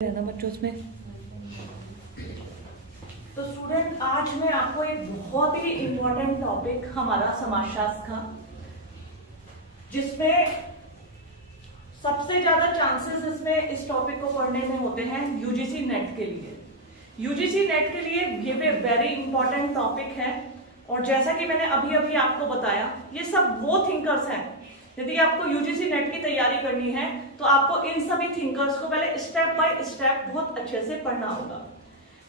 रहना बच्चों उसमें। तो स्टूडेंट, आज मैं आपको एक बहुत ही इम्पोर्टेंट टॉपिक हमारा समाजशास्त्र का, जिसमें सबसे ज्यादा चांसेस इसमें इस टॉपिक को पढ़ने में होते हैं यूजीसी नेट के लिए। यूजीसी नेट के लिए ये वेरी इंपॉर्टेंट टॉपिक है। और जैसा कि मैंने अभी अभी आपको बताया, ये सब वो थिंकर्स हैं। यदि आपको यूजीसी नेट की तैयारी करनी है तो आपको इन सभी थिंकर्स को पहले स्टेप बाय स्टेप बहुत अच्छे से पढ़ना होगा।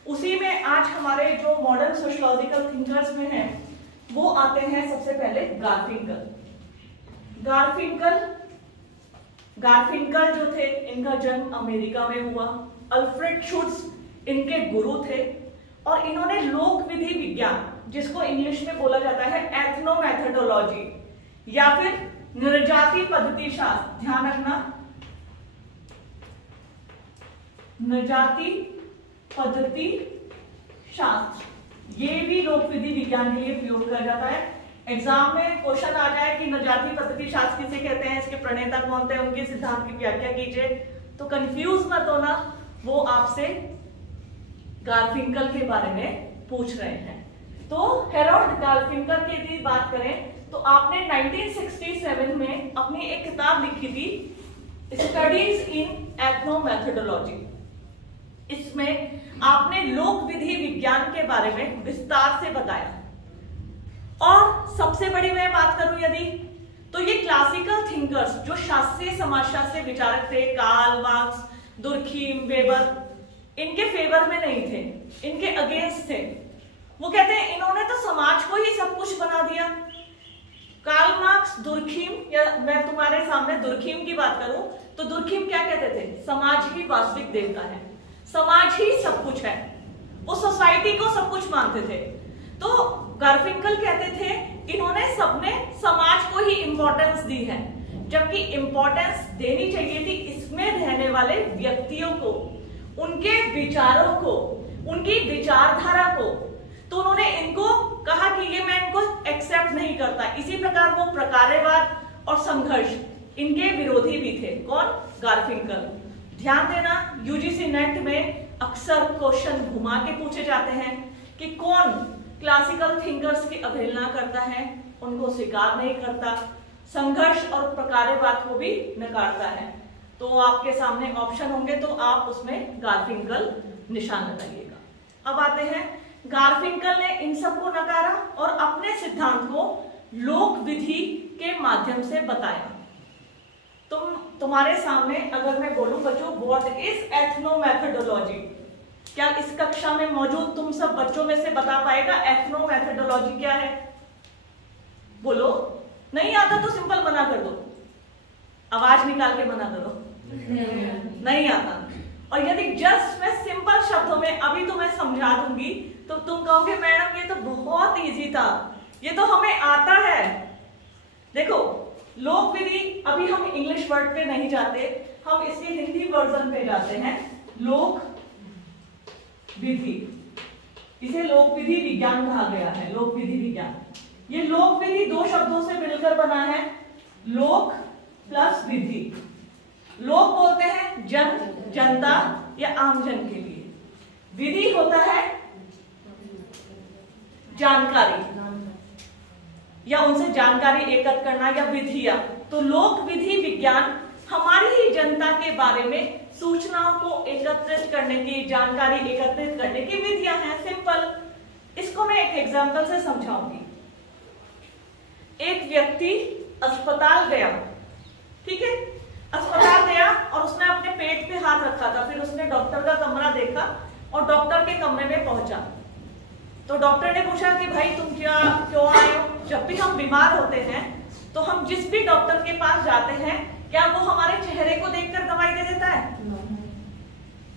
उसी में आज हमारे जो मॉडर्न सोशियोलॉजिकल थिंकर्स में हैं वो आते हैं सबसे पहले गारफिंकल जो थे, इनका जन्म अमेरिका में हुआ। अल्फ्रेड शुट्ज इनके गुरु थे और इन्होंने लोक विधि विज्ञान, जिसको इंग्लिश में बोला जाता है एथनोमेथोडोलॉजी या फिर नृजाति पद्धति शास्त्र, ध्यान रखना, नृजाति पद्धति शास्त्र, ये भी लोक विधि विज्ञान के लिए प्रयोग किया जाता है। एग्जाम में क्वेश्चन आ जाए कि नृजाति पद्धति शास्त्र किसे कहते हैं, इसके प्रणेता कौन थे, उनके सिद्धांत की व्याख्या कीजिए, तो कंफ्यूज मत होना, वो आपसे गारफिंकल के बारे में पूछ रहे हैं। तो हेरोल्ड गारफिंकल की यदि बात करें तो आपने 1967 में अपनी एक किताब लिखी थी, स्टडीज इन एथनोमेथोडोलॉजी। इसमें आपने लोक विधि विज्ञान के बारे में विस्तार से बताया। और सबसे बड़ी मैं बात करूं यदि, तो ये क्लासिकल थिंकर्स जो शास्त्रीय समाजशास्त्र से विचारक थे, कार्ल मार्क्स, दुर्खीम, वेबर, इनके फेवर में नहीं थे, इनके अगेंस्ट थे। वो कहते हैं इन्होंने तो समाज को ही सब कुछ बना दिया। कार्ल मार्क्स, दुर्खीम, या मैं तुम्हारे सामने दुर्खीम की बात करूं तो दुर्खीम क्या कहते थे, समाज ही वास्तविक देवता है, समाज ही सब कुछ है, वो सोसाइटी को सब कुछ मानते थे। तो गारफिंकल कहते थे इन्होंने सबने समाज को ही इंपॉर्टेंस दी है, जबकि इंपॉर्टेंस देनी चाहिए थी इसमें रहने वाले व्यक्तियों को, उनके विचारों को, उनकी विचारधारा को। तो उन्होंने इनको कहा कि ये मैं इनको एक्सेप्ट नहीं करता। इसी प्रकार वो प्रकार्यवाद और संघर्ष, इनके विरोधी भी थे। कौन? गारफिंकल। ध्यान देना, यूजीसी नेट में अक्सर क्वेश्चन घुमा के पूछे जाते हैं कि कौन क्लासिकल थिंकर्स की अवहेलना करता है, उनको स्वीकार नहीं करता, संघर्ष और प्रकार्यवाद को भी नकारता है। तो आपके सामने ऑप्शन होंगे तो आप उसमें गारफिंकल निशान लगाइएगा। अब आते हैं, गारफिंकल ने इन सबको नकारा और अपने सिद्धांत को लोक विधि के माध्यम से बताया। तुम्हारे सामने अगर मैं बोलूं बच्चों, व्हाट इज एथनोमेथोडोलॉजी, क्या इस कक्षा में मौजूद तुम सब बच्चों में से बता पाएगा एथनोमेथोडोलॉजी क्या है? बोलो। नहीं आता तो सिंपल मना कर दो, आवाज निकाल के मना करो। नहीं आता। और यदि जस्ट मैं सिंपल शब्दों में अभी तुम्हें समझा दूंगी तो तुम कहोगे मैडम ये तो बहुत इजी था, ये तो हमें आता है। देखो, लोक विधि, अभी हम इंग्लिश वर्ड पे नहीं जाते, हम इसके हिंदी वर्जन पे जाते हैं। लोक विधि, इसे लोक विधि विज्ञान कहा गया है। लोक विधि विज्ञान, ये लोक विधि दो शब्दों से मिलकर बना है, लोक प्लस विधि। लोक बोलते हैं जन, जनता या आमजन के लिए, विधि होता है जानकारी या उनसे जानकारी एकत्र करना या विधिया। तो लोक विधि विज्ञान हमारी ही जनता के बारे में सूचनाओं को एकत्रित करने की, जानकारी एकत्रित करने की विधियां हैं। सिंपल, इसको मैं एक एग्जांपल से समझाऊंगी। एक व्यक्ति अस्पताल गया, ठीक है, अस्पताल गया और उसने अपने पेट पे हाथ रखा था। फिर उसने डॉक्टर का कमरा देखा और डॉक्टर के कमरे में पहुंचा तो डॉक्टर ने पूछा कि भाई तुम क्यों आए हो? जब भी हम बीमार होते हैं तो हम जिस भी डॉक्टर के पास जाते हैं, क्या वो हमारे चेहरे को देखकर दवाई दे देता है?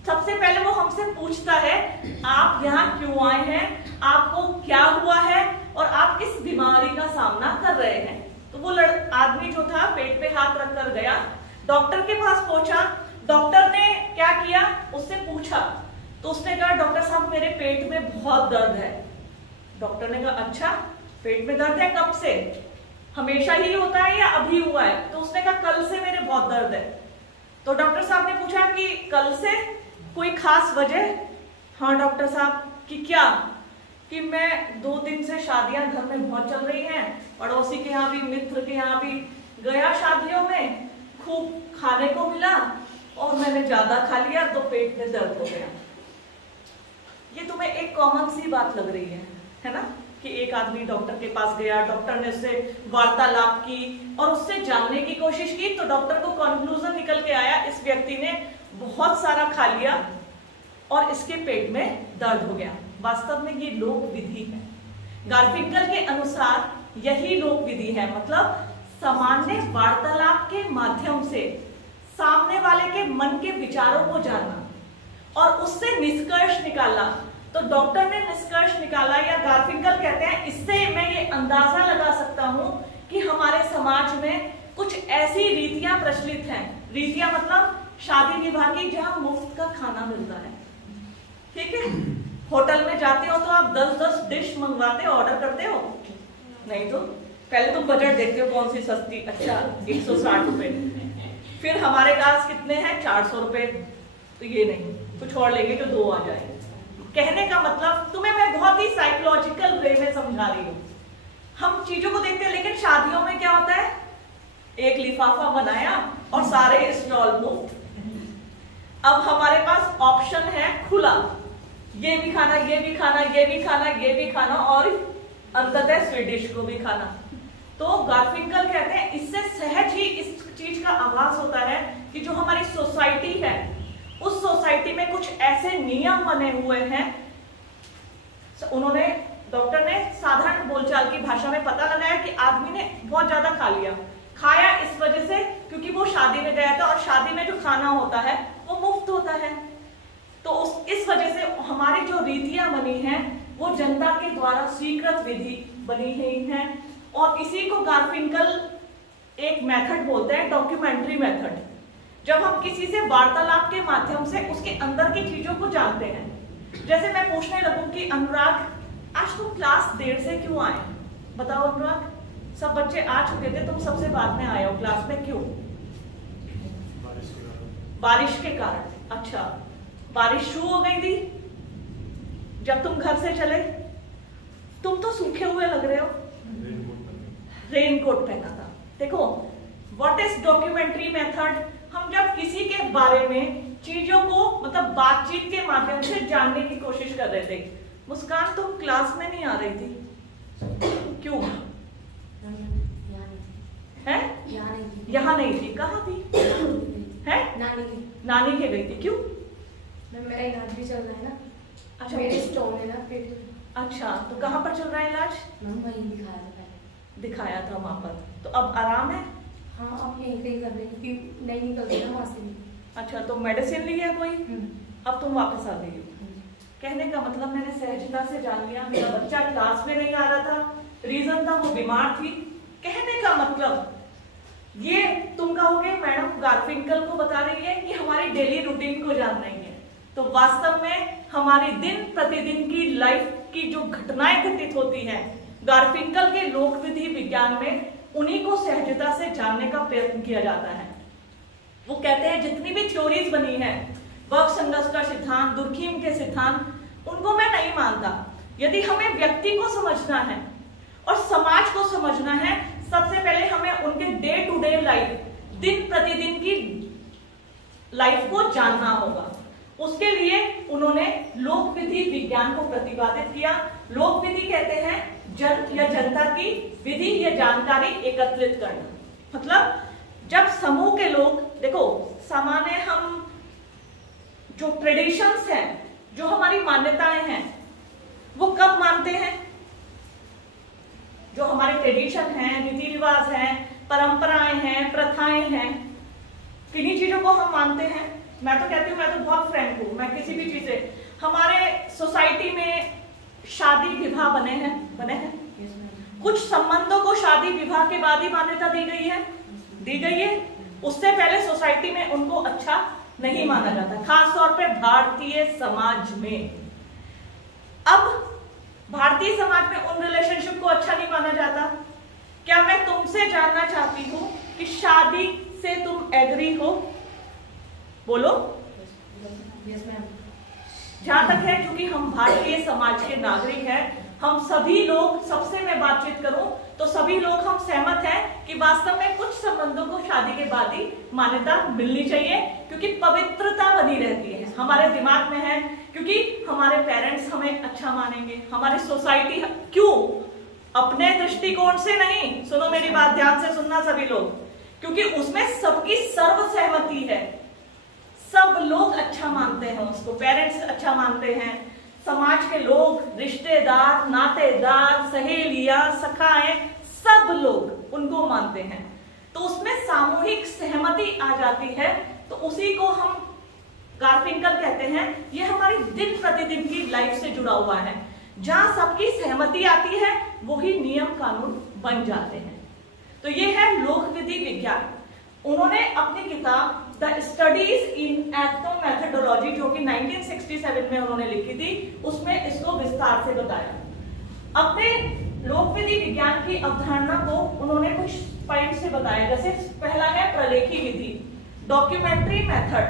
सबसे पहले वो हमसे पूछता है आप यहाँ क्यों आए हैं, आपको क्या हुआ है और आप किस बीमारी का सामना कर रहे हैं। तो वो आदमी जो था पेट पे हाथ रखकर गया, डॉक्टर के पास पहुंचा। डॉक्टर ने क्या किया, उससे पूछा तो उसने कहा डॉक्टर साहब मेरे पेट में बहुत दर्द है। डॉक्टर ने कहा अच्छा, पेट में दर्द है, कब से? हमेशा ही होता है या अभी हुआ है? तो उसने कहा कल से मेरे बहुत दर्द है। तो डॉक्टर साहब ने पूछा कि कल से? कोई खास वजह? हाँ डॉक्टर साहब कि क्या? कि मैं 2 दिन से शादियां घर में बहुत चल रही हैं, पड़ोसी के यहाँ भी, मित्र के यहाँ भी गया शादियों में, खूब खाने को मिला और मैंने ज्यादा खा लिया तो पेट में दर्द हो गया। ये तुम्हें एक कॉमन सी बात लग रही है ना? कि एक आदमी डॉक्टर के पास गया, डॉक्टर ने उससे वार्तालाप की और उससे जानने की कोशिश की, तो डॉक्टर को कंक्लूजन निकल के आया इस व्यक्ति ने बहुत सारा खा लिया और इसके पेट में दर्द हो गया। वास्तव में ये लोक विधि है। गार्फिंकल के अनुसार यही लोक विधि है, मतलब सामान्य वार्तालाप के माध्यम से सामने वाले के मन के विचारों को जानना और उससे निष्कर्ष निकालना। तो डॉक्टर ने निष्कर्ष निकाला, या गार्फिंकल कहते हैं, इससे मैं ये अंदाजा लगा सकता हूं कि हमारे समाज में कुछ ऐसी रीतियां प्रचलित हैं। रीतियां मतलब शादी विवाह की जहां मुफ्त का खाना मिलता है, ठीक है? होटल में जाते हो तो आप 10-10 डिश मंगवाते हो, ऑर्डर करते हो? नहीं तो पहले तुम बजट देखते हो कौन सी सस्ती, अच्छा 160 रुपए, फिर हमारे पास कितने हैं 400 रुपए, तो ये नहीं, कुछ और लेंगे तो 2 आ जाए। कहने का मतलब तुम्हें मैं बहुत ही साइकोलॉजिकल वे में समझा रही हूँ। हम चीजों को देखते हैं, लेकिन शादियों में क्या होता है? एक लिफाफा बनाया और सारे स्टॉल मुफ्त। अब हमारे पास ऑप्शन है खुला, ये भी खाना, ये भी खाना, ये भी खाना, ये भी खाना और अंततः स्वीडिश को भी खाना। तो गार्फिंकल कहते हैं इससे सहज ही इस चीज का आभास होता है कि जो हमारी सोसाइटी है, उस सोसाइटी में कुछ ऐसे नियम बने हुए हैं। उन्होंने, डॉक्टर ने साधारण बोलचाल की भाषा में पता लगाया कि आदमी ने बहुत ज्यादा खा लिया। खाया इस वजह से क्योंकि वो शादी में गया था और शादी में जो खाना होता है वो मुफ्त होता है। तो इस वजह से हमारी जो रीतियां बनी हैं वो जनता के द्वारा स्वीकृत विधि बनी हुई हैं। और इसी को गार्फिंकल एक मेथड बोलते हैं, डॉक्यूमेंट्री मेथड। जब हम किसी से वार्तालाप के माध्यम से उसके अंदर की चीजों को जानते हैं। जैसे मैं पूछने लगूं कि अनुराग, आज तुम क्लास देर से क्यों आए? बताओ अनुराग, सब बच्चे आ चुके थे, तुम सबसे बाद में आए हो क्लास में, क्यों? बारिश के कारण। अच्छा, बारिश शुरू हो गई थी जब तुम घर से चले? तुम तो सूखे हुए लग रहे हो। रेनकोट पहना था। देखो, व्हाट इज डॉक्यूमेंट्री मेथड? हम जब किसी के बारे में चीजों को, मतलब बातचीत के माध्यम से जानने की कोशिश कर रहे थे। मुस्कान, तुम क्लास में नहीं आ रही थी, क्यों? है? यहाँ नहीं थी। कहाँ थी? है? नानी के गई थी। क्यों? मेरा इलाज भी चल रहा है ना। अच्छा, मेरे स्टोन है ना पेट। अच्छा, तो कहाँ पर चल रहा है इलाज? वहीं दिखाया था पहले। दिखाया था वहां पर, तो अब आराम है? हाँ, अब यहीं कहीं कर रही क्योंकि नहीं निकलती ना वहां से भी। अच्छा, तो मेडिसिन ली है कोई? अब तुम वापस आ गई हो। कहने का मतलब मैंने सहजता से जान लिया, मेरा बच्चा क्लास में नहीं आ रहा था, रीजन था वो बीमार थी। कहने का मतलब ये तुम कहोगे मैडम गार्फिंकल को बता रही है कि हमारी डेली रूटीन को जान रही है। तो वास्तव में हमारी दिन प्रतिदिन की लाइफ की जो घटनाएं घटित होती हैं, गार्फिंकल के लोक विधि विज्ञान में उन्हीं को सहजता से जानने का प्रयत्न किया जाता है। वो कहते हैं जितनी भी थ्योरीज बनी है, वर्ग संघर्ष का सिद्धांत, दुर्खीम के सिद्धांत, उनको मैं नहीं मानता। यदि हमें व्यक्ति को समझना है और समाज को समझना है, सबसे पहले हमें उनके डे टू डे लाइफ, दिन प्रतिदिन की लाइफ को जानना होगा। उसके लिए उन्होंने लोक विधि विज्ञान को प्रतिपादित किया। लोक विधि कहते हैं जन या जनता की विधि या जानकारी एकत्रित करना। मतलब जब समूह के लोग, देखो सामान्य हम जो ट्रेडिशंस हैं, जो हमारी मान्यताएं हैं, वो कब मानते हैं? जो हमारे ट्रेडिशन हैं, रीति रिवाज हैं, परंपराएं हैं, प्रथाएं हैं, किन्हीं चीजों को हम मानते हैं। मैं तो कहती हूँ, मैं तो बहुत फ्रैंक हूँ, मैं किसी भी चीज से, हमारे सोसाइटी में शादी विवाह बने हैं कुछ संबंधों को शादी विवाह के बाद ही मान्यता दी गई है। उससे पहले सोसाइटी में उनको अच्छा नहीं माना जाता, खासतौर पे भारतीय समाज में। अब भारतीय समाज में उन रिलेशनशिप को अच्छा नहीं माना जाता। क्या मैं तुमसे जानना चाहती हूँ कि शादी से तुम एग्री हो? बोलो। Yes ma'am. जहां तक है, क्योंकि हम भारतीय समाज के नागरिक हैं, हम सभी लोग, सबसे मैं बातचीत करूं तो सभी लोग हम सहमत हैं कि वास्तव में कुछ संबंधों को शादी के बाद ही मान्यता मिलनी चाहिए, क्योंकि पवित्रता बनी रहती है, हमारे दिमाग में है, क्योंकि हमारे पेरेंट्स हमें अच्छा मानेंगे, हमारी सोसाइटी, क्यों, अपने दृष्टिकोण से नहीं, सुनो मेरी बात ध्यान से सुनना सभी लोग, क्योंकि उसमें सबकी सर्व सहमति है, सब लोग अच्छा मानते हैं उसको, पेरेंट्स अच्छा मानते हैं, समाज के लोग, रिश्तेदार, नातेदार, सहेलियां, सखाएं, सब लोग उनको मानते हैं, तो उसमें सामूहिक सहमति आ जाती है, तो उसी को हम गारफिंकल कहते हैं। ये हमारी दिन प्रतिदिन की लाइफ से जुड़ा हुआ है, जहां सबकी सहमति आती है वही नियम कानून बन जाते हैं। तो ये है लोक विधि विज्ञान। उन्होंने अपनी किताब the studies in ethnomethodology, जो कि 1967 में उन्होंने लिखी थी, उसमें इसको विस्तार से बताया। अपने लोक विधि विज्ञान की अवधारणा को उन्होंने कुछ पॉइंट से बताया, जैसे पहला है प्रलेखी विधि, डॉक्यूमेंट्री मेथड।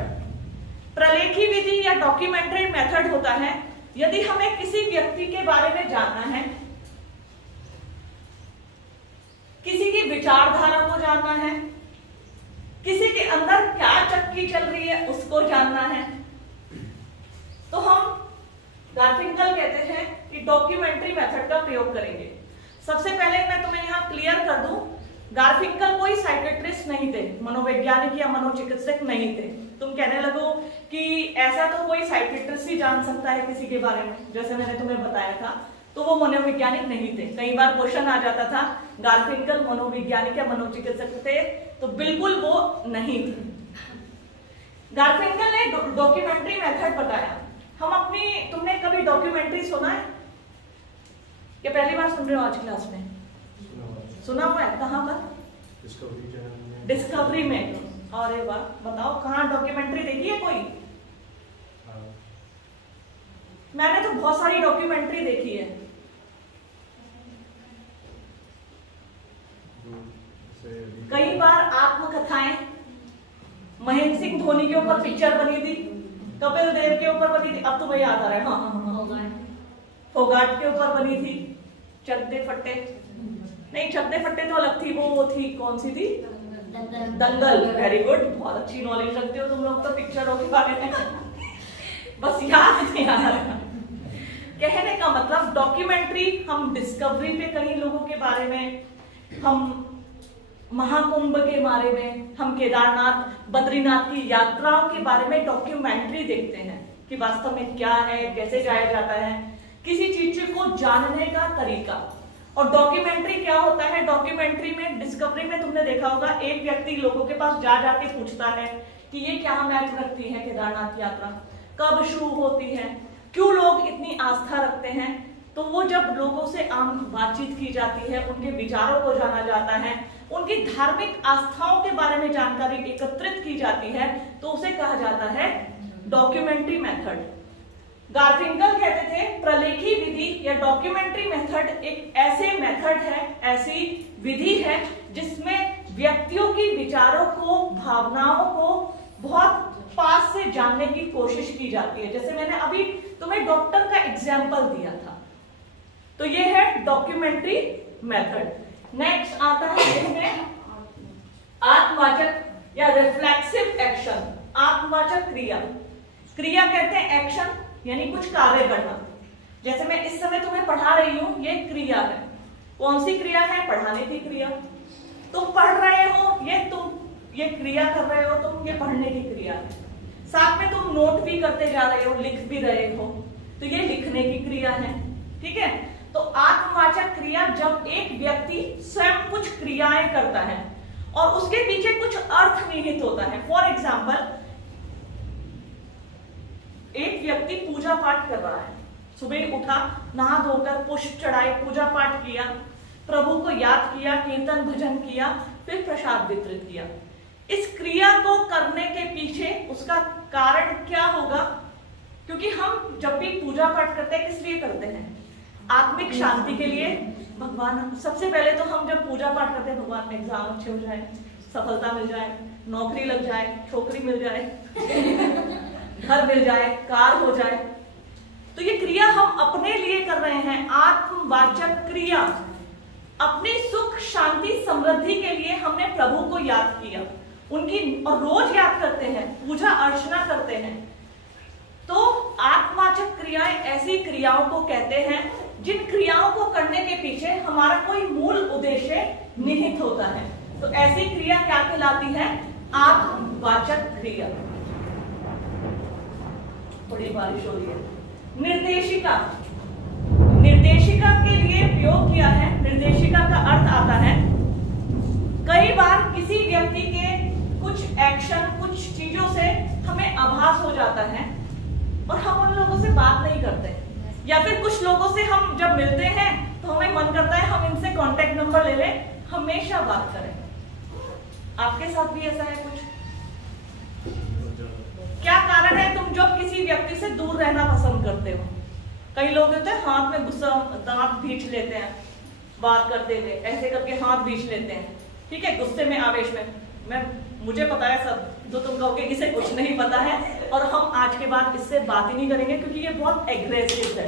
प्रलेखी विधि या डॉक्यूमेंट्री मेथड होता है, यदि हमें किसी व्यक्ति के बारे में जानना है, किसी की विचारधारा को जानना है, किसी के अंदर क्या चक्की चल रही है उसको जानना है, तो हम गारफिंकल कहते हैं कि डॉक्यूमेंट्री मेथड का प्रयोग करेंगे। सबसे पहले मैं तुम्हें यहां क्लियर कर दूं, गारफिंकल कोई साइकेट्रिस्ट नहीं थे, मनोवैज्ञानिक या मनोचिकित्सक नहीं थे। तुम कहने लगो कि ऐसा तो कोई साइकेट्रिस्ट ही जान सकता है किसी के बारे में, जैसे मैंने तुम्हें बताया था, तो वो मनोवैज्ञानिक नहीं थे। कई बार क्वेश्चन आ जाता था गारफिंकल मनोवैज्ञानिक या मनोचिकित्सक थे, तो बिल्कुल वो नहीं थे। गारफिंकल ने डॉक्यूमेंट्री मेथड बताया। हम अपनी, तुमने कभी डॉक्यूमेंट्री सुना है या पहली बार सुन रहे हो आज क्लास में? सुना हुआ है, कहाँ पर? डिस्कवरी में। अरे वाह, बताओ कहाँ डॉक्यूमेंट्री देखी है कोई? मैंने तो बहुत सारी डॉक्यूमेंट्री देखी है। कई बार आत्मकथाएं, महेंद्र सिंह धोनी के ऊपर पिक्चर बनी थी, कपिल देव के ऊपर बनी थी, अब तुम्हें याद आ रहा है, हाँ, फोगाट के ऊपर बनी थी, चक दे फट्टे, नहीं चक दे फट्टे तो अलग थी, वो थी कौन सी थी? दंगल। वेरी गुड, बहुत अच्छी नॉलेज रखते हो तुम लोग तो पिक्चरों के बारे में, बस याद नहीं आ रहा। कहने का मतलब डॉक्यूमेंट्री, हम डिस्कवरी पे कई लोगों के बारे में, हम महाकुंभ के बारे में, हम केदारनाथ, बद्रीनाथ की यात्राओं के बारे में डॉक्यूमेंट्री देखते हैं कि वास्तव में क्या है, कैसे जाया जाता है, किसी चीज को जानने का तरीका। और डॉक्यूमेंट्री क्या होता है? डॉक्यूमेंट्री में, डिस्कवरी में तुमने देखा होगा, एक व्यक्ति लोगों के पास जा जाके पूछता है कि ये क्या महत्व रखती है केदारनाथ यात्रा, कब शुरू होती है, क्यों लोग इतनी आस्था रखते हैं। तो वो जब लोगों से आम बातचीत की जाती है, उनके विचारों को जाना जाता है, उनकी धार्मिक आस्थाओं के बारे में जानकारी एकत्रित की जाती है, तो उसे कहा जाता है डॉक्यूमेंट्री मेथड। गारफिंकल कहते थे प्रलेखी विधि या डॉक्यूमेंट्री मेथड एक ऐसे मेथड है, ऐसी विधि है जिसमें व्यक्तियों की विचारों को, भावनाओं को बहुत पास से जानने की कोशिश की जाती है। जैसे मैंने अभी तुम्हें डॉक्टर का एग्जाम्पल दिया था, तो ये है डॉक्यूमेंट्री मेथड। नेक्स्ट आता है इसमें आत्मवाचक या रिफ्लेक्सिव एक्शन। आत्मवाचक क्रिया, क्रिया कहते हैं एक्शन, यानी कुछ कार्य करना। जैसे मैं इस समय तुम्हें पढ़ा रही हूं, ये क्रिया है। कौन सी क्रिया है? पढ़ाने की क्रिया। तुम पढ़ रहे हो, ये क्रिया कर रहे हो तुम, ये पढ़ने की क्रिया है। साथ में तुम नोट भी करते जा रहे हो, लिख भी रहे हो, तो ये लिखने की क्रिया है। ठीक है, तो आत्मवाचक क्रिया जब एक व्यक्ति स्वयं कुछ क्रियाएं करता है और उसके पीछे कुछ अर्थ निहित होता है। फॉर एग्जाम्पल, एक व्यक्ति पूजा पाठ कर रहा है, सुबह उठा, नहा धोकर पुष्प चढ़ाए, पूजा पाठ किया, प्रभु को याद किया, कीर्तन भजन किया, फिर प्रसाद वितरित किया। इस क्रिया को करने के पीछे उसका कारण क्या होगा? क्योंकि हम जब भी पूजा पाठ करते हैं, किस लिए करते हैं? आत्मिक शांति के लिए। भगवान, सबसे पहले तो हम जब पूजा पाठ करते हैं, भगवान में एग्जाम अच्छे हो जाए, सफलता मिल जाए, नौकरी लग जाए, छोकरी मिल जाए घर मिल जाए, कार हो जाए। तो ये क्रिया हम अपने लिए कर रहे हैं, आत्मवाचक क्रिया। अपनी सुख शांति समृद्धि के लिए हमने प्रभु को याद किया, उनकी और रोज याद करते हैं, पूजा अर्चना करते हैं। तो आत्मवाचक क्रियाएं ऐसी क्रियाओं को कहते हैं जिन क्रियाओं को करने के पीछे हमारा कोई मूल उद्देश्य निहित होता है। तो ऐसी क्रिया क्या कहलाती है? आत्मवाचक क्रिया। थोड़ी बारिश हो रही है। निर्देशिका, निर्देशिका के लिए प्रयोग किया है। निर्देशिका का अर्थ आता है, कई बार किसी व्यक्ति के कुछ एक्शन, कुछ चीजों से हमें आभास हो जाता है और हम उन लोगों से बात नहीं करते, या फिर कुछ लोगों से हम जब मिलते हैं तो हमें मन करता है हम इनसे कांटेक्ट नंबर ले लें, हमेशा बात करें। आपके साथ भी ऐसा है कुछ? क्या कारण है तुम जब किसी व्यक्ति से दूर रहना पसंद करते हो? कई लोग होते हैं हाथ में गुस्सा, दांत भींच लेते हैं बात करते हुए, ऐसे करके हाथ भींच लेते हैं, ठीक है, गुस्से में, आवेश में। मुझे पता है सब, तो तुम कहोगे इसे कुछ नहीं पता है, और हम आज के बाद इससे बात ही नहीं करेंगे क्योंकि ये बहुत एग्रेसिव है।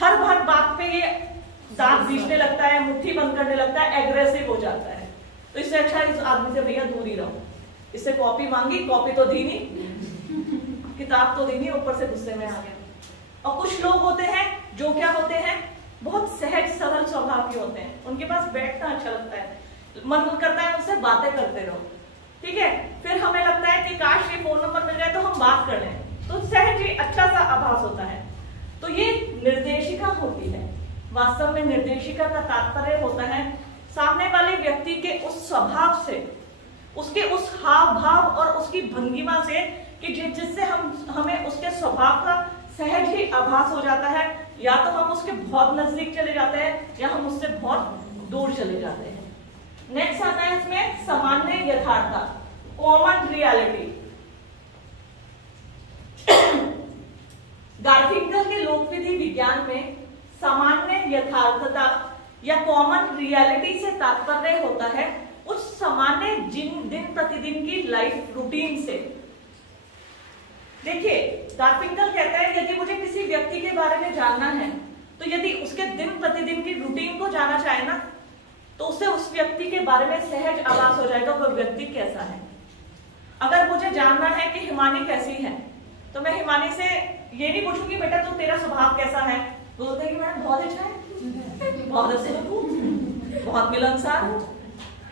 हर बात पे ये दांत भींचने लगता है, मुट्ठी बंद करने लगता है, एग्रेसिव हो जाता है। तो इससे अच्छा इस आदमी से भैया दूर ही रहो। इससे कॉपी मांगी, कॉपी तो दी नहीं, किताब तो दी नहीं, ऊपर से गुस्से में आ गया। और कुछ लोग होते हैं जो क्या होते हैं, बहुत सहज सरल स्वभाव के होते हैं, उनके पास बैठना अच्छा लगता है, मन करता है उनसे बातें करते रहो, ठीक है। फिर हमें लगता है कि काश ये फोन नंबर मिल जाए तो हम बात कर लें, तो सहज ही अच्छा सा आभास होता है। तो ये निर्देशिका होती है। वास्तव में निर्देशिका का तात्पर्य होता है सामने वाले व्यक्ति के उस स्वभाव से, उसके उस हाव भाव और उसकी भंगिमा से कि जिससे हमें उसके स्वभाव का सहज ही आभास हो जाता है, या तो हम उसके बहुत नजदीक चले जाते हैं या हम उससे बहुत दूर चले जाते हैं। नेक्स्ट आता है इसमें सामान्य यथार्थता, कॉमन रियलिटी। गार्फिंकल के लोकविधि विज्ञान में सामान्य यथार्थता या कॉमन रियलिटी से तात्पर्य होता है उस सामान्य दिन प्रतिदिन की लाइफ रूटीन से। देखिए, गार्फिंकल कहता है यदि मुझे किसी व्यक्ति के बारे में जानना है, तो यदि उसके दिन प्रतिदिन की रूटीन को जानना चाहे ना, तो उससे उस व्यक्ति के बारे में सहज आभास हो जाएगा वो व्यक्ति कैसा है। अगर मुझे जानना है कि हिमानी कैसी है, तो मैं हिमानी से ये नहीं पूछूंगी बेटा तो तेरा स्वभाव कैसा है, वो बोलते हैं कि मैडम बहुत अच्छा है, बहुत अच्छे लोग, बहुत मिलनसार,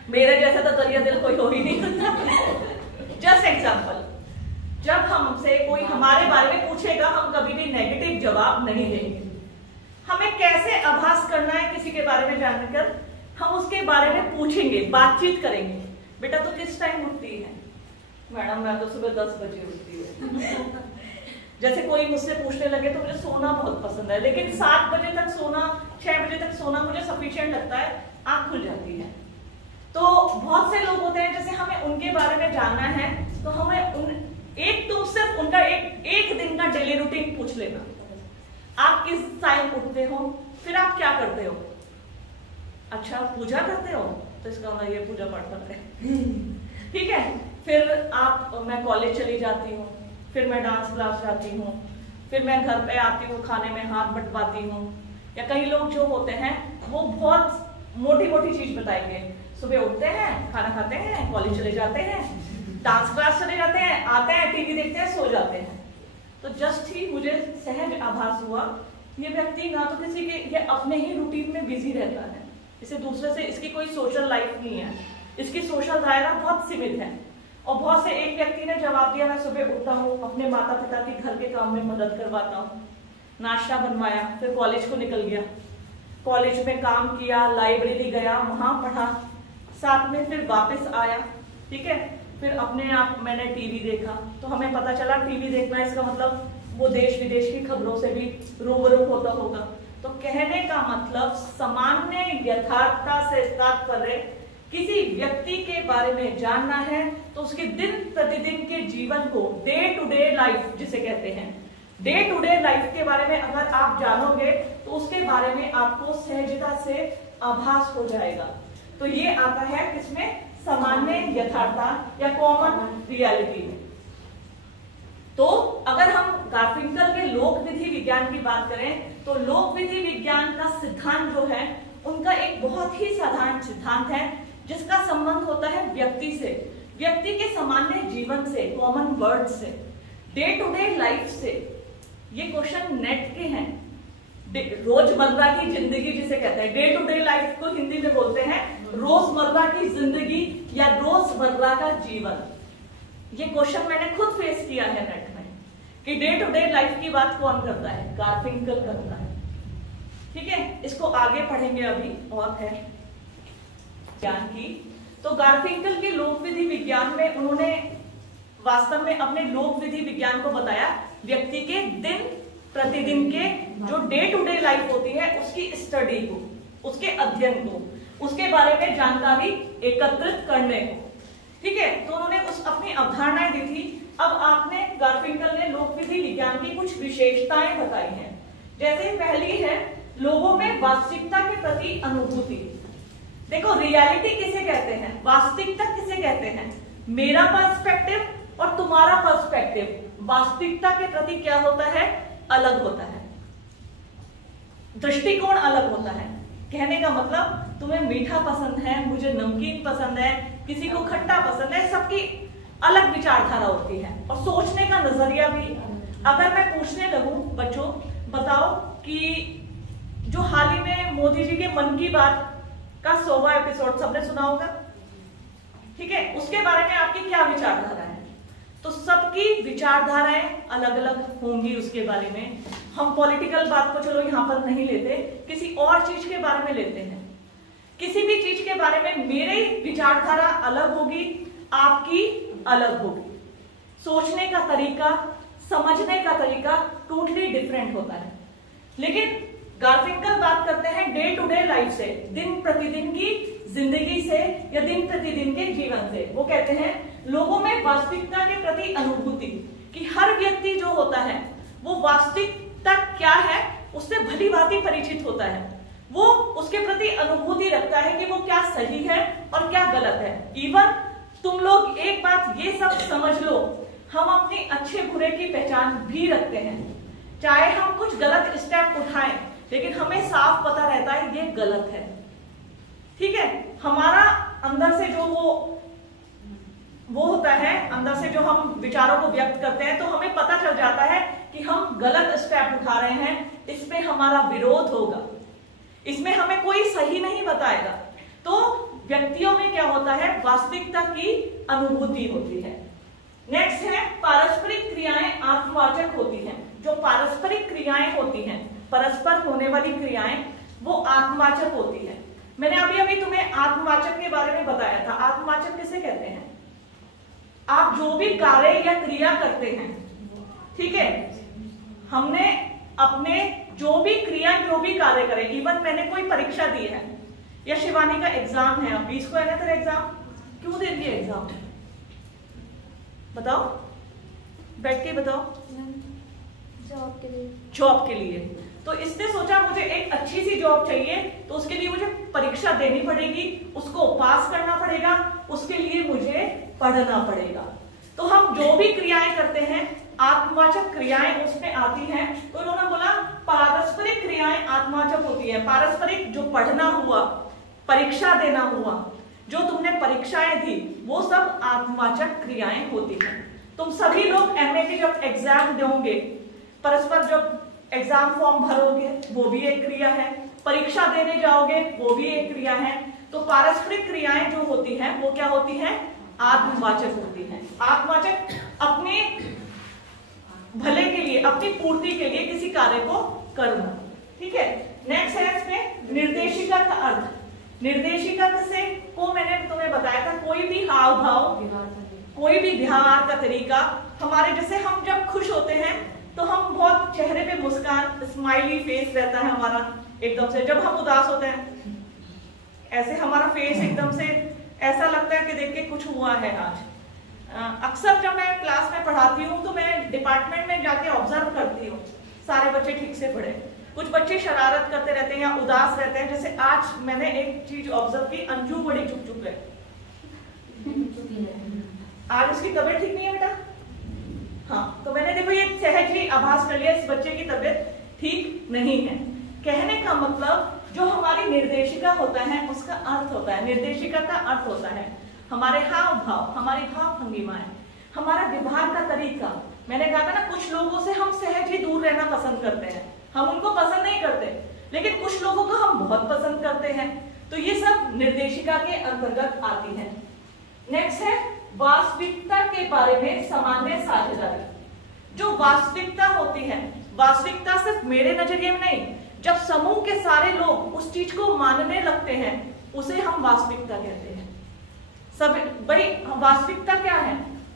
मेरे जैसा तो दरिया दिल कोई हो ही नहीं सकता। जस्ट एग्जाम्पल, जब हमसे कोई हमारे बारे में पूछेगा हम कभी भी नेगेटिव जवाब नहीं देंगे। हमें कैसे आभास करना है किसी के बारे में जानकर, हम उसके बारे में पूछेंगे, बातचीत करेंगे। बेटा तो किस टाइम उठती है? मैडम मैं तो सुबह 10 बजे उठती हूँ। जैसे कोई मुझसे पूछने लगे तो मुझे सोना बहुत पसंद है, लेकिन 7 बजे तक सोना, 6 बजे तक सोना मुझे सफिशिएंट लगता है, आंख खुल जाती है। तो बहुत से लोग होते हैं जैसे हमें उनके बारे में जानना है तो हमें तुम सिर्फ उनका एक दिन का डेली रूटीन पूछ लेना। आप किस टाइम उठते हो, फिर आप क्या करते हो? अच्छा पूजा करते हो, तो इसका मतलब ये पूजा पाठ कर रहे हैं, ठीक है। फिर मैं कॉलेज चली जाती हूँ, फिर मैं डांस क्लास जाती हूँ, फिर मैं घर पे आती हूँ, खाने में हाथ बटवाती हूँ। या कई लोग जो होते हैं वो बहुत मोटी मोटी चीज बताएंगे, सुबह उठते हैं, खाना खाते हैं, कॉलेज चले जाते हैं, डांस क्लास चले जाते हैं, आते हैं, टीवी देखते हैं, सो जाते हैं। तो जस्ट ही मुझे सहज आभास हुआ ये व्यक्ति ना तो किसी के, ये अपने ही रूटीन में बिजी रहता है, इसे दूसरे से इसकी कोई सोशल लाइफ नहीं है, इसकी सोशल दायरा बहुत सीमित है। और बहुत से एक व्यक्ति ने जवाब दिया, मैं सुबह उठता हूँ, अपने माता पिता के घर के काम में मदद करवाता हूँ, नाश्ता बनवाया, फिर कॉलेज को निकल गया, कॉलेज में काम किया, लाइब्रेरी गया, वहां पढ़ा, साथ में फिर वापस आया, ठीक है। फिर अपने आप मैंने टीवी देखा, तो हमें पता चला टीवी देखना इसका मतलब वो देश विदेश की खबरों से भी रूबरू होता होगा। तो कहने का मतलब सामान्य यथार्थता से तात्पर्य किसी व्यक्ति के बारे में जानना है तो उसके दिन प्रतिदिन के जीवन को, डे टू डे लाइफ जिसे कहते हैं, डे टू डे लाइफ के बारे में अगर आप जानोगे तो उसके बारे में आपको सहजता से आभास हो जाएगा। तो ये आता है किसमें? सामान्य यथार्थता या कॉमन रियलिटी में। तो विज्ञान की बात करें तो लोक विधि विज्ञान का सिद्धांत जो है उनका एक बहुत ही साधारण सिद्धांत है जिसका संबंध होता है व्यक्ति से, व्यक्ति के सामान्य जीवन से, कॉमन वर्ड से, डे टू डे लाइफ से। ये क्वेश्चन नेट के हैं, रोजमर्रा की जिंदगी जिसे कहते हैं, डे टू डे लाइफ को हिंदी में बोलते हैं रोजमर्रा की जिंदगी या रोजमर्रा का जीवन। ये क्वेश्चन मैंने खुद फेस किया है नेट में कि डे टू डे लाइफ की बात कौन करता है, गार्फिंकल करता है। ठीक है, इसको आगे पढ़ेंगे अभी और है विज्ञान की। तो गार्फिंकल के लोक विधि विज्ञान में उन्होंने वास्तव में अपने लोक विधि विज्ञान को बताया व्यक्ति के दिन प्रतिदिन के जो डे टू डे लाइफ होती है उसकी स्टडी को, उसके अध्ययन को, उसके बारे में जानकारी एकत्रित करने को। ठीक है, तो उन्होंने उस अपनी अवधारणाएं दी थी। अब आपने गार्फिंकल ने लोक विधि विज्ञान की कुछ विशेषताएं बताई हैं। जैसे पहली है लोगों में वास्तविकता के प्रति अनुभूति। देखो, रियलिटी किसे कहते हैं, वास्तविकता किसे कहते हैं, मेरा पर्सपेक्टिव और तुम्हारा पर्सपेक्टिव वास्तविकता के प्रति क्या होता है, अलग होता है, दृष्टिकोण अलग होता है। कहने का मतलब तुम्हें मीठा पसंद है, मुझे नमकीन पसंद है, किसी को खट्टा पसंद है, सबकी अलग विचारधारा होती है और सोचने का नजरिया भी। अगर मैं पूछने लगूं बच्चों, बताओ कि जो हाल ही में मोदी जी के मन की बात का 100वां एपिसोड सबने सुना होगा, ठीक है, उसके बारे में आपकी क्या विचारधारा है? तो सबकी विचारधाराएं अलग अलग होंगी उसके बारे में। हम पॉलिटिकल बात को चलो यहां पर नहीं लेते, किसी और चीज के बारे में लेते हैं। किसी भी चीज के बारे में मेरी विचारधारा अलग होगी, आपकी अलग होगी। सोचने का तरीका, समझने का तरीका टोटली डिफरेंट होता है। लेकिन गार्फिंकल बात करते हैं डे टू डे लाइफ से, दिन प्रतिदिन की जिंदगी से या दिन प्रतिदिन के जीवन से। वो कहते हैं लोगों में वास्तविकता के प्रति अनुभूति, कि हर व्यक्ति जो होता है वो वास्तविकता क्या है उससे भली भांति परिचित होता है, वो उसके प्रति अनुभूति रखता है कि वो क्या सही है और क्या गलत है। इवन तुम लोग एक बात ये सब समझ लो, हम अपनी अच्छे बुरे की पहचान भी रखते हैं। चाहे हम कुछ गलत स्टेप उठाएं लेकिन हमें साफ पता रहता है ये गलत है। ठीक है, हमारा अंदर से जो वो होता है, अंदर से जो हम विचारों को व्यक्त करते हैं, तो हमें पता चल जाता है कि हम गलत स्टेप उठा रहे हैं, इसमें हमारा विरोध होगा, इसमें हमें कोई सही नहीं बताएगा। तो व्यक्तियों में क्या होता है, वास्तविकता की अनुभूति होती है। नेक्स्ट है पारस्परिक क्रियाएं आत्मवाचक होती हैं। जो पारस्परिक क्रियाएं होती हैं, परस्पर होने वाली क्रियाएं, वो आत्मवाचक होती है। मैंने अभी तुम्हें आत्मवाचक के बारे में बताया था। आत्मवाचक किसे कहते हैं? आप जो भी कार्य या क्रिया करते हैं, ठीक है, हमने अपने जो भी क्रिया, जो भी कार्य करें, इवन मैंने कोई परीक्षा दी है या शिवानी का एग्जाम है, अब 20 को है ना तेरा एग्जाम, क्यों दे दिए एग्जाम? बताओ, बैठ के बताओ। जॉब के लिए। जॉब के लिए। तो इसने सोचा मुझे एक अच्छी सी जॉब चाहिए, तो उसके लिए मुझे परीक्षा देनी पड़ेगी, उसको पास करना पड़ेगा, उसके लिए मुझे पढ़ना पड़ेगा। तो हम जो भी क्रियाएं करते हैं, आत्मवाचक क्रियाएं उसमें आती हैं। तो उन्होंने बोला पारस्परिक क्रियाएं आत्मवाचक होती है। पारस्परिक जो पढ़ना हुआ, परीक्षा देना हुआ, जो तुमने परीक्षाएं दी, वो सब आत्मवाचक क्रियाएं होती हैं। तुम सभी लोग एमए के जब एग्जाम दोगे, परस्पर जब एग्जाम फॉर्म भरोगे, वो भी एक क्रिया है, परीक्षा देने जाओगे, वो भी एक क्रिया है। तो पारस्परिक क्रियाएं जो होती हैं वो क्या होती हैं? आत्मवाचक होती हैं। आत्मवाचक अपने भले के लिए, अपनी पूर्ति के लिए किसी कार्य को करना। ठीक है, नेक्स्ट है इसमें निर्देशिका का अर्थ। निर्देशिका से को मैंने तुम्हें बताया था, कोई भी हाव भाव, कोई भी व्यवहार का तरीका। हमारे जैसे हम जब खुश होते हैं तो हम बहुत चेहरे पे मुस्कान, स्माइली फेस रहता है हमारा एकदम से। जब हम उदास होते हैं, ऐसे हमारा फेस एकदम से ऐसा लगता है कि देख के कुछ हुआ है आज। अक्सर जब मैं क्लास में पढ़ाती हूँ तो मैं डिपार्टमेंट में जाके ऑब्जर्व करती हूँ, सारे बच्चे ठीक से पढ़े, कुछ बच्चे शरारत करते रहते हैं या उदास रहते हैं। जैसे आज मैंने एक चीज ऑब्जर्व की, अंजू बड़ी चुप चुप है। आज उसकी तबीयत ठीक नहीं है बेटा। हाँ, तो मैंने देखो ये सहज ही आभास कर लिया इस बच्चे की तबीयत ठीक नहीं है। कहने का मतलब जो हमारी निर्देशिका होता है उसका अर्थ होता है, निर्देशिका का अर्थ होता है हमारे हाव भाव, हमारी भाव भंगिमाएं, हमारा व्यवहार का तरीका। मैंने कहा था ना, कुछ लोगों से हम सहज ही दूर रहना पसंद करते हैं, हम उनको पसंद नहीं करते, लेकिन कुछ लोगों को हम बहुत पसंद करते हैं। तो ये सब निर्देशिका के अंतर्गत आती है। नेक्स्ट है वास्तविकता के बारे में सामान्य साझेदारी। जो वास्तविकता होती है, वास्तविकता सिर्फ मेरे नजरिए में नहीं, जब समूह के सारे लोग उस चीज को मानने लगते हैं उसे हम वास्तविकता कहते हैं। सब भाई, वास्तविकता क्या है?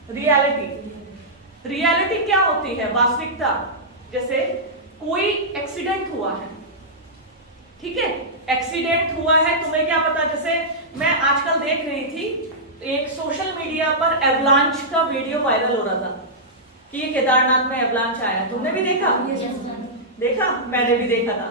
रियलिटी। रियलिटी क्या होती है? वास्तविकता। जैसे कोई एक्सीडेंट हुआ है, ठीक है, एक्सीडेंट हुआ है, तुम्हें क्या पता? जैसे मैं आजकल देख रही थी एक सोशल मीडिया पर एवलांच का वीडियो वायरल हो रहा था कि ये केदारनाथ में एवलांच आया। तुमने भी देखा? देखा? मैंने भी देखा था।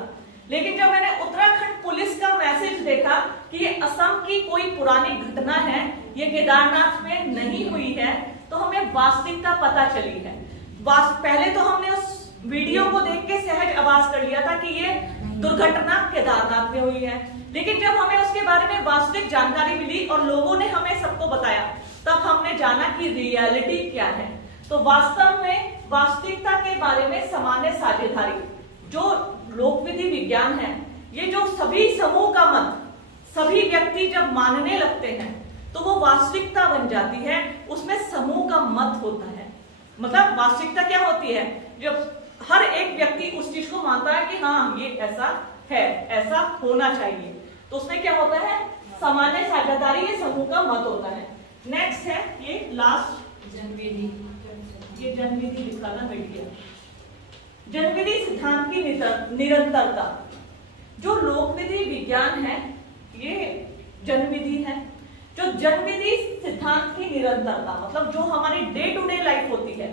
लेकिन जब मैंने उत्तराखंड पुलिस का मैसेज देखा कि ये असम की कोई पुरानी घटना है, ये केदारनाथ में नहीं हुई है, तो हमें वास्तविकता पता चली है। पहले तो हमने उस वीडियो को देख के सहज आभास कर लिया था कि ये दुर्घटना केदारनाथ में हुई है, लेकिन जब हमें उसके बारे में वास्तविक जानकारी मिली और लोगों ने हमें सबको बताया, तब हमने जाना कि रियलिटी क्या है। तो वास्तव में वास्तविकता के बारे में सामान्य साझेदारी, जो लोकविधि विज्ञान है, ये जो सभी समूह का मत, सभी व्यक्ति जब मानने लगते हैं तो वो वास्तविकता बन जाती है, उसमें समूह का मत होता है। मतलब वास्तविकता क्या होती है? जब हर एक व्यक्ति उस चीज को मानता है कि हाँ ये ऐसा है, ऐसा होना चाहिए, तो उसमें क्या होता है? सामान्य साझेदारी, ये समूह का मत होता है। नेक्स्ट है ये लास्ट जनविधि। ये जनविधि लिखा था मीडिया। जनविधि सिद्धांत की निरंतरता। जो लोकविधि विज्ञान है ये जनविधि है। जो जनविधि सिद्धांत की निरंतरता मतलब जो हमारी डे टू डे लाइफ होती है,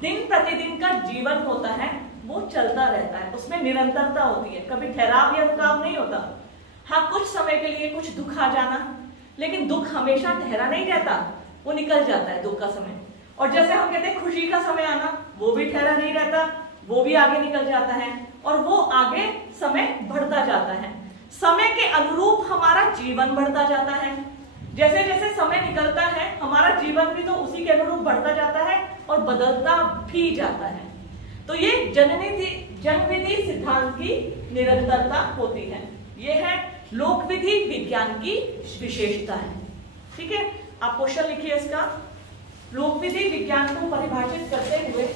दिन प्रतिदिन का जीवन होता है, वो चलता रहता है, उसमें निरंतरता होती है, कभी ठहराव या रुकाव नहीं होता। हाँ, कुछ समय के लिए कुछ दुख आ जाना, लेकिन दुख हमेशा ठहरा नहीं रहता, वो निकल जाता है दुख का समय। और जैसे हम कहते हैं खुशी का समय आना, वो भी ठहरा नहीं रहता, वो भी आगे निकल जाता है, और वो आगे समय बढ़ता जाता है। समय के अनुरूप हमारा जीवन बढ़ता जाता है। जैसे जैसे समय निकलता है हमारा जीवन भी तो उसी के अनुरूप बढ़ता जाता है और बदलता भी जाता है। तो ये जनविधि सिद्धांत की निरंतरता होती है। ये है लोकविधि विज्ञान की विशेषता है। ठीक है, आप क्वेश्चन लिखिए इसका। लोकविधि विज्ञान को परिभाषित करते हुए,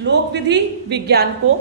लोकविधि विज्ञान को